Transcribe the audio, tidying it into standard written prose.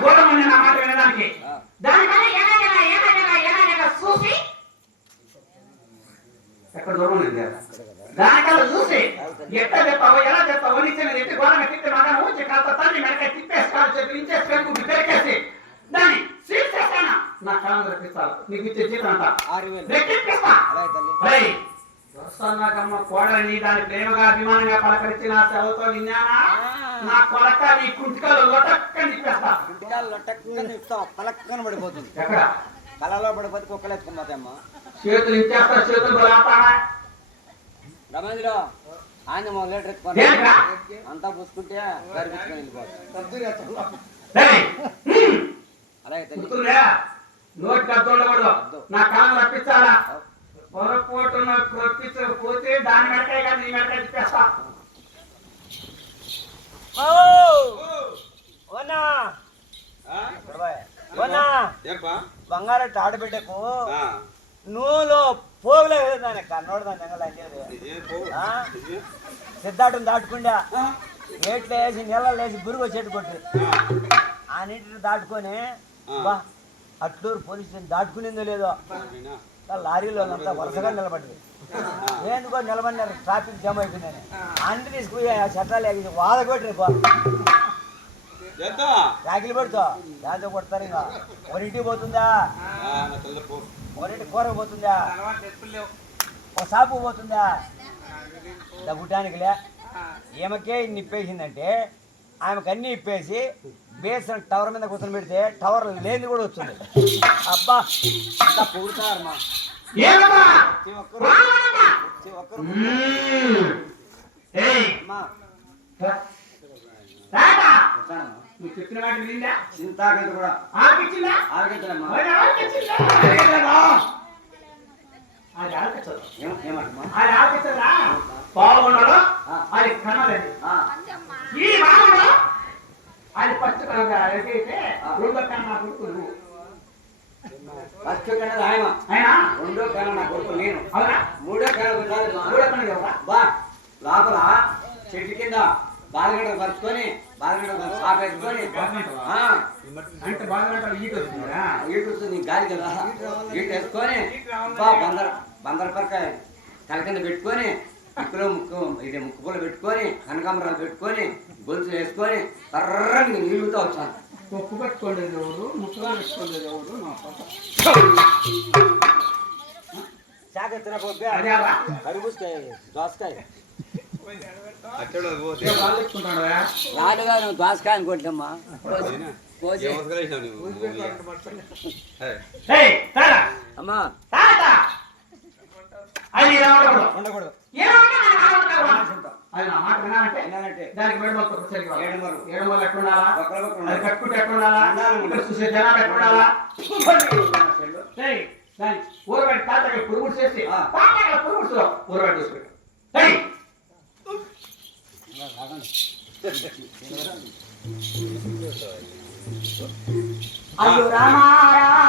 గోడ మంది నా మాట వినడానికి దానికన్నా చూసి ఎక్కడ దూరం ఉంది దానికల్లా చూసి ఎట్లా చెప్తావో ఎలా చెప్తావో నిచ్చిన ఎట్టి గోడగా తిప్పి మగన ఊచి కాస్త తల్లి మెడకాయ తిప్పేసుకోవాలి చెప్పి ఇంచేసుకొని గుడ్డు పెరికేసి దాన్ని సీల్ చేస్తానా నా కాలం రప్పిస్తాను నీకు ఇచ్చే జీతం అంట వస్తున్నాకమ్మ కోడని దాని ప్రేమగా అభిమానంగా పలకరించి నా సేవతో విన్నానా నా కొలక నీ కుంటికలు లొటక్కని తిప్పేస్తా పలక్కన పడిపోతుంది ఎక్కడ కళలో పడిపోతే కుక్కలు ఎత్తుకుపోతాయమ్మా చేతులు ఇచ్చేస్తా చేతులు బలాతానా రమేంద్ర ఆయన మొదలెటర్ ఎత్తుకొని అంతా పూసుకుంటే గర్భించుకొని వెళ్ళిపోతాం అలాగే నోటి కద్దోళ్ళకూడదు నా కాలం రప్పించాలా పొరపోటు రప్పించకపోతే దాని మెడకాయ కాదు నీ మెడకాయ తిప్పేస్తా బంగారం ఆడబిడ్డకు నువ్వులో పోగలేదు దాని కన్నోడదాన్ని సిద్ధాటం దాటుకుండా ఏట్లు వేసి నీళ్ళలో వేసి గురుగు చెట్టు కొట్టి ఆ నీటిని దాటుకొని అట్లూరు పోలీస్ స్టేషన్ దాటుకునేందో లేదో లారీలో అంతా వరుసగా నిలబడింది ఎందుకో నిలబడినారు ట్రాఫిక్ జామ్ అయిపోయిందని అంటి తీసుకుపోయి ఆ చట్టాలు వాద కొట్టిరు రాకిలు పెడతా దాంతో కొడతారు ఇంకా ఒకరింటికి పోతుందా ఒకరింటి కూర పోతుందా ఒక షాపు పోతుందా గుట్టానికిలే ఈమెకే నిప్పేసిందంటే ఆమెకు అన్ని ఇప్పేసి బేస్ టవర్ మీద కూర్చొని పెడితే టవర్ లేని కూడా వస్తుంది అబ్బా అంతా పొగుడుతారమ్మా చింతాకంత కూడా పావులో అది కనలేదు ఈ భాగంలో అది ఫస్ట్ అయితే రెండో కన్నా నా కొడుకు నువ్వు ఫస్ట్ కన్నా ఆయన రెండో కన్నా నా కొడుకు నేను అవునా మూడో కన్నా బా లోపల చెట్టు కింద బాలగడ్డ పరుచుకొని బాలగడ్డ సాపు వేసుకొని అంటే బాలగడ్డ ఈట వస్తుంది గాలి కదా ఈట వేసుకొని బా బందర పరక తల కింద పెట్టుకొని ముక్కులో ముక్కు పూలు పెట్టుకొని కనకాంబరాలు పెట్టుకొని గొలుసు వేసుకొని కర్రని నీళ్ళుతో వచ్చాను ముక్కు పెట్టుకోలేదు ఎవరు ముక్కులో పెట్టుకోలేదు ఎవరు కరిబూసకాయ దోసకాయ రాడుగా నువ్వు దోసకాయ అనుకుంటమ్మా అమ్మా ఉండకూడదు అది నా మాట వినాలంటే దానికి ఏడుమూలు ఎట్లుండాలా అది కట్టుకుంటే ఎట్లుండాలా చూసే జనాలు ఎట్లుండాలా దాన్ని ఊరబెట్టి తాతగా పురుగుడు చేసి తాతగా పురుగుడు ఊరబెట్టి చూసి పెట్టు అయ్యో రామారా